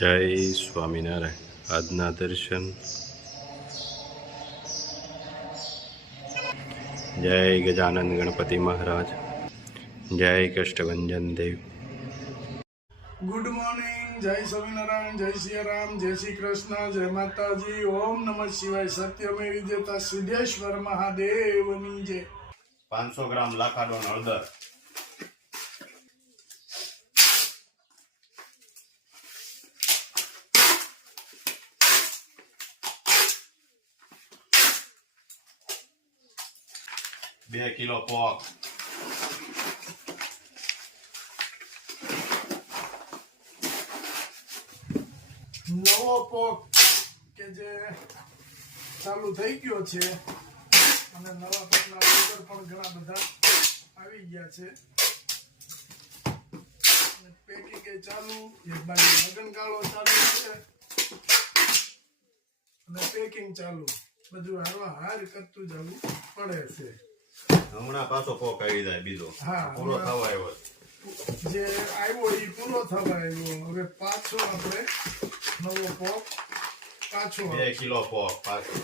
જય સ્વામિનારાયણ. આજના દર્શન. જય ગજાનંદ ગણપતિ મહારાજ. જય કષ્ટભંજન દેવ. Good morning. જય સ્વામિનારાયણ, જય સિયારામ, જય શ્રી કૃષ્ણ, જય માતાજી. ઓમ નમઃ શિવાય. સત્યમે વિજેતા સિદ્ધેશ્વર મહાદેવની જય. 500 ગ્રામ લાખાડો હળદર, 2 કિલો પોક, 9 પોક કે જે ચાલુ થઈ ગયો છે અને નવા પોકના ઓર્ડર પણ ઘણા બધા આવી ગયા છે અને પેકિંગ એ ચાલુ. એક બાજુ લગનગાળો ચાલુ છે અને પેકિંગ ચાલુ. બધું હારવા હાર કરતું જવું પડે છે. હમણાં પાછો પોક આવી જાય બીજો. હા, પૂરો થવા આવ્યો. જે આવ્યો એ પૂરો થવા આવ્યો. હવે પાછો આપણે નવો પોક પાછો 2 કિલો પોક પાછો.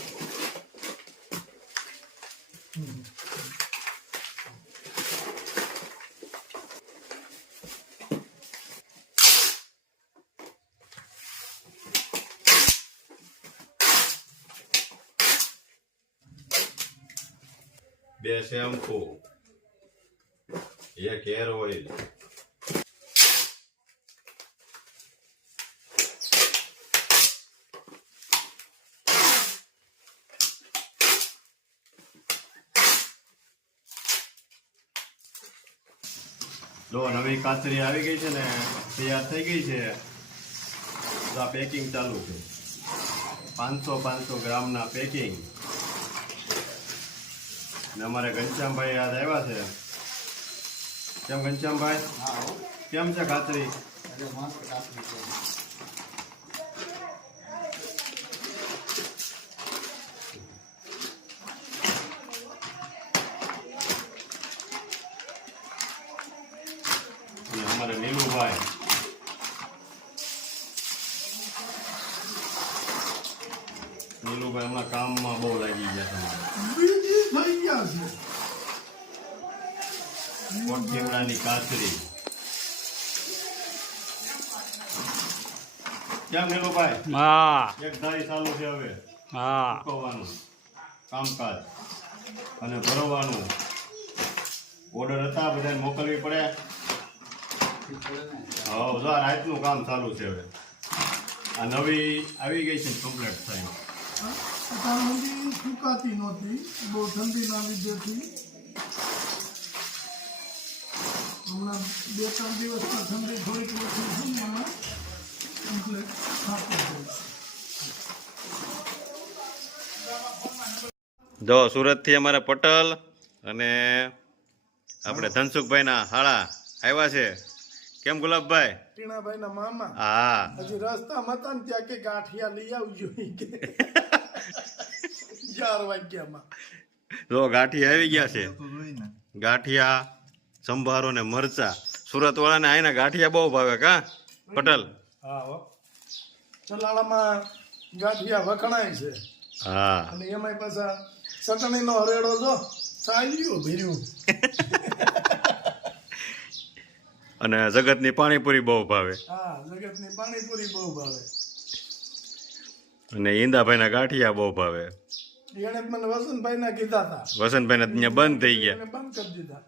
બે શેમ્પુ, 1 હેર ઓઇલ, જો નવી કાતરી આવી ગઈ છે ને, તૈયાર થઈ ગઈ છે. તો આ પેકિંગ ચાલુ છે. 500 ગ્રામના પેકિંગ. ને અમારે ઘનશ્યામભાઈ યાદ આવ્યા છે. કેમ ઘનશ્યામભાઈ? કેમ છે કાતરી? અને અમારે નીલુભાઈ, હમણાં કામમાં બહુ લાગી ગયા છે. થઈ ગયા છે. કોઠીમડાની કાતરી. કેમ નીલુભાઈ? એક ધારી ચાલુ છે હવે. સુકવવાનું કામકાજ અને ભરવાનું. ઓર્ડર હતા બધાને મોકલવી પડે. હા, જો આ રાતનું કામ ચાલુ છે હવે. આ નવી આવી ગઈ છે કમ્પ્લીટ થઈ. ઠંડી સુકાતી નહોતી, બહુ ઠંડીના લીધેથી. હમણાં 2-3 દિવસમાં ઠંડી થોડીક ઓછી છે ને એમાં કમ્પ્લેટ થાકી જાય. જો સુરતથી અમારા પટેલ અને આપણે ધનસુખભાઈના હાળા આવ્યા છે. કેમ ગુલાબભાઈ? ટીણાભાઈના મામા. હા, હજી રસ્તામાં હતા ને ત્યાં કે ગાંઠિયા લઈ આવજો કે 4 વાગ્યામાં. જો ગાંઠિયા આવી ગયા છે. ગાંઠિયા, સંભારો ને મરચા. સુરત વાળાને આના ગાંઠિયા બહુ ભાવે. કા પટેલ? હા, ચલાળામાં ગાંઠિયા વખણાય છે. હા, અને એમાંય પાછા ચટણીનો હરેડો જો ચાલ્યું ભર્યું. અને જગતની પાણીપુરી બહુ ભાવે. હા, જગતની પાણીપુરી બહુ ભાવે. અને ઈંદાભાઈના ગાંઠિયા બહુ ભાવે. એને મને વસંતભાઈ ના કીધા હતા. વસંતભાઈ ને ત્યાં બંધ થઈ ગયા એને બંધ કરી દીધા.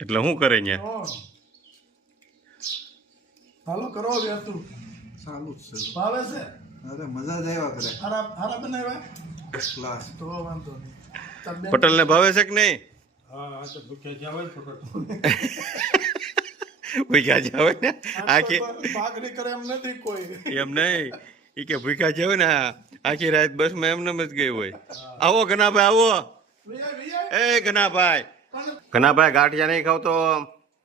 એટલે શું કરે ત્યાં? હાલો કરો વ્યતું ચાલુ જ છે. ભાવે છે? અરે મજા જ આવ્યા કરે. હારા બનાવ્યા ક્લાસ. તો વાંધો નહીં. તાર બેન- પટેલ ને ભાવે છે કે નહીં? ભૂખ્યા જાવે ને આખી ભાખરી કરે એમ નથી કોઈ. એમ નહીં, એ કે ભૂખ્યા જાવે ને આખી રાત બસમાં એમને જ ગઈ હોય. આવો ઘનાભાઈ, આવો. એ ઘનાભાઈ, ઘનાભાઈ ગાંઠિયા નહીં ખાવ તો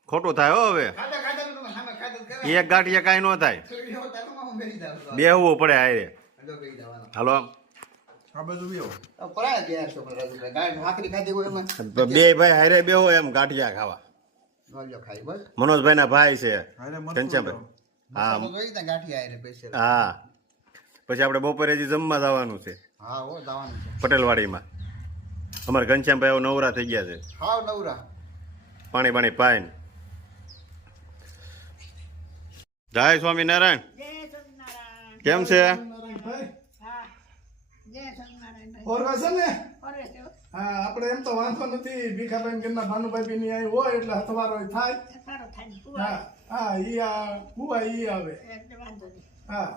ખોટું થાય હો. હવે એક ગાંઠિયા કાંઈ ન થાય. બેહવું પડે હારે. હાલો, આ બાજુ બી આવો. બે ભાઈ હારે બેહો એમ ગાંઠિયા ખાવા. મનોજભાઈ ના ભાઈ છે અરે મરચું ઘનશ્યામભાઈ. હા મસાલો જોઈ ને ગાંઠિયા આરે સ્પેશિયલ. હા પછી આપણે બપોરે હજી જમવા જવાનું છે હા હો દાવાનું છે. પટેલવાડીમાં. અમારે ઘનશ્યામભાઈ હવે નવરા થઈ ગયા છે, હાવ નવરા. પાણી પાણી પાઈને. જય સ્વામિનારાયણ. કેમ છે? નારાયણભાઈ ઓરવા છે ને? હા આપણે એમ તો વાંધો નથી. ભીખાભાઈ ઘરના ભાનુભાઈ બી ની આવી હોય એટલે હથવારો થાય. હા હા ઈ હુવા ઈ આવે. હા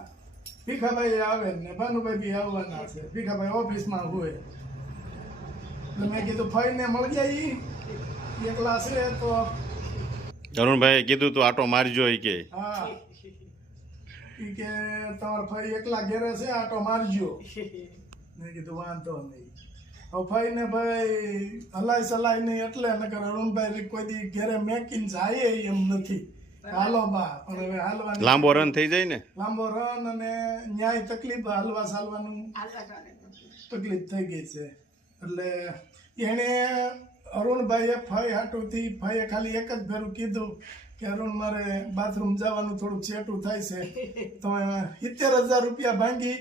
ભીખાભાઈ આવે ને ભાનુભાઈ બી આવવાના છે. ભીખાભાઈ ઓફિસમાં હોય એટલે મેં કીધું ફઈને મળી જાય ઈ એકલા છે તો. અરુણભાઈ કીધું તું આટો મારજો ઈ કે. હા ઈ કે તમારા ફઈ એકલા ઘેરે છે આટો મારજો. મેં કીધું વાંધો નહીં. હવે ફઈ ને ભાઈ હલાઈ સલાઈ નહીં એટલે નકર અરુણભાઈ કોઈ દી ઘેરે મેકીને જાય એમ નથી. હાલો બા પણ હવે હાલવાની લાંબો રન થઈ જાય ને. લાંબો રન અને ન્યાય તકલીફ હાલવા ચાલવાનું તકલીફ થઈ ગઈ છે એટલે એને અરુણભાઈએ ફઈ હાટુથી ફઈએ ખાલી એક જ ફેરું કીધું કે અરુણ મારે બાથરૂમ જવાનું થોડુંક ચેટું થાય છે તો 70,000 રૂપિયા ભાંગી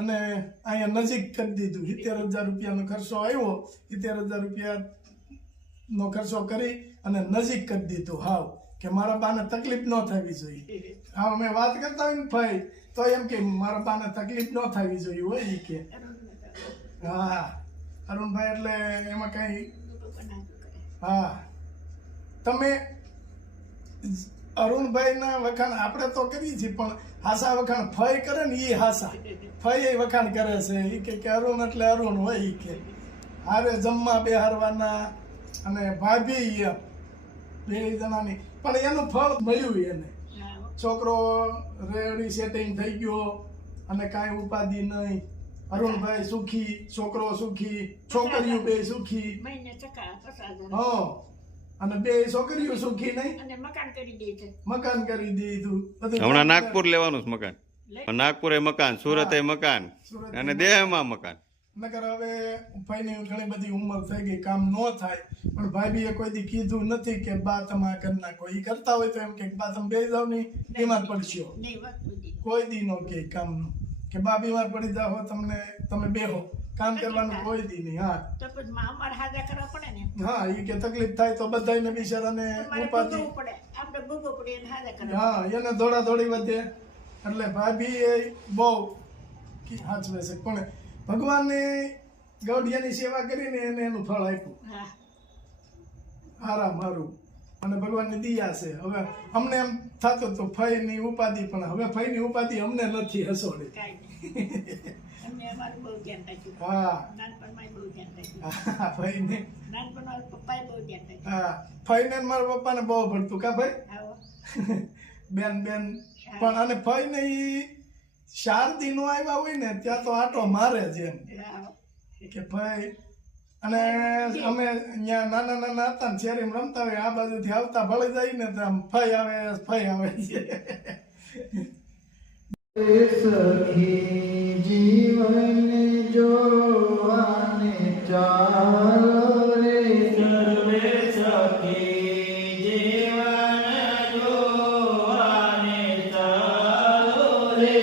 અને અહીંયા નજીક કરી દીધું. 70,000 રૂપિયાનો ખર્ચો આવ્યો. 70,000 રૂપિયાનો ખર્ચો કરી અને નજીક કરી દીધું હાવ કે મારા બાને તકલીફ ન થવી જોઈએ. હા અમે વાત કરતા હોય ને ભાઈ તો એમ કે મારા બાને તકલીફ ન થવી જોઈએ હોય ઈ કે. હા અરુણભાઈ એટલે એમાં કઈ. હા તમે અરુણભાઈના વખાણ આપણે તો કરીએ છીએ પણ હાસા વખાણ ફઈ કરે ને એ હાસા ફઈ વખાણ કરે છે ઈ કે અરુણ એટલે અરુણ હોય ઈ કે. હારે જમવા બેહારવાના અને ભાભી એમ બે જણાની પણ એનું ફળ મળ્યું એને. છોકરો રેડી સેટિંગ થઈ ગયો અને કાંઈ ઉપાધિ નહીં. અરુણભાઈ સુખી, છોકરો સુખી, છોકરીઓ બે સુખી. હા અને બે છોકરીઓ સુખી નહીં. મકાન કરી દીધું બધું. હમણાં નાગપુર લેવાનું છે મકાન. નાગપુરે મકાન, સુરતે મકાન અને દેહમાં મકાન. નકર હવે ભાઈની ઘણી બધી ઉંમર થઈ ગઈ કામ ન થાય પણ ભાભીએ કોઈ દી કીધું નથી કે બા તમે આ કરી નાખો. ઈ કરતા હોય તો એમ કે બા તમે બેસી જાવ નહીં બીમાર પડશો. કોઈ દી નો કે કામનું કે બા બીમાર પડી જાવ તમને તમે બેહો કામ કરવાનું કોઈ દી નહીં. હા હા ઈ કે તકલીફ થાય તો બધાને બિચારાને ઉપાધિ. હા એને દોડા દોડી વધે એટલે ભાભી એ બહુ સાચવે છે પણ ભગવાનને ગૌડિયાની સેવા કરીને એને એનું ફળ આપ્યું. આરામ હારું અને ભગવાનની દયા છે. હવે અમને એમ થતું તો ફઈની ઉપાધિ પણ હવે ફઈની ઉપાધિ અમને નથી હસોડી. હા ફઈને હા ફઈને મારા પપ્પાને બહુ ભણતું કા ભાઈ બેન બેન પણ અને ફઈને ઈ 4 દિનો આવ્યા હોય ને ત્યાં તો આટો મારે જ એમ કે ભાઈ. અને અમે અહીંયા નાના નાના હતા ને શેરીમાં રમતા હોય આ બાજુથી આવતા ભળી જાય ને તો આમ ફઈ આવે સખી જીવન જોવાને ચાલો રે સર્વે સખી જીવન જોવાને ચાલો રે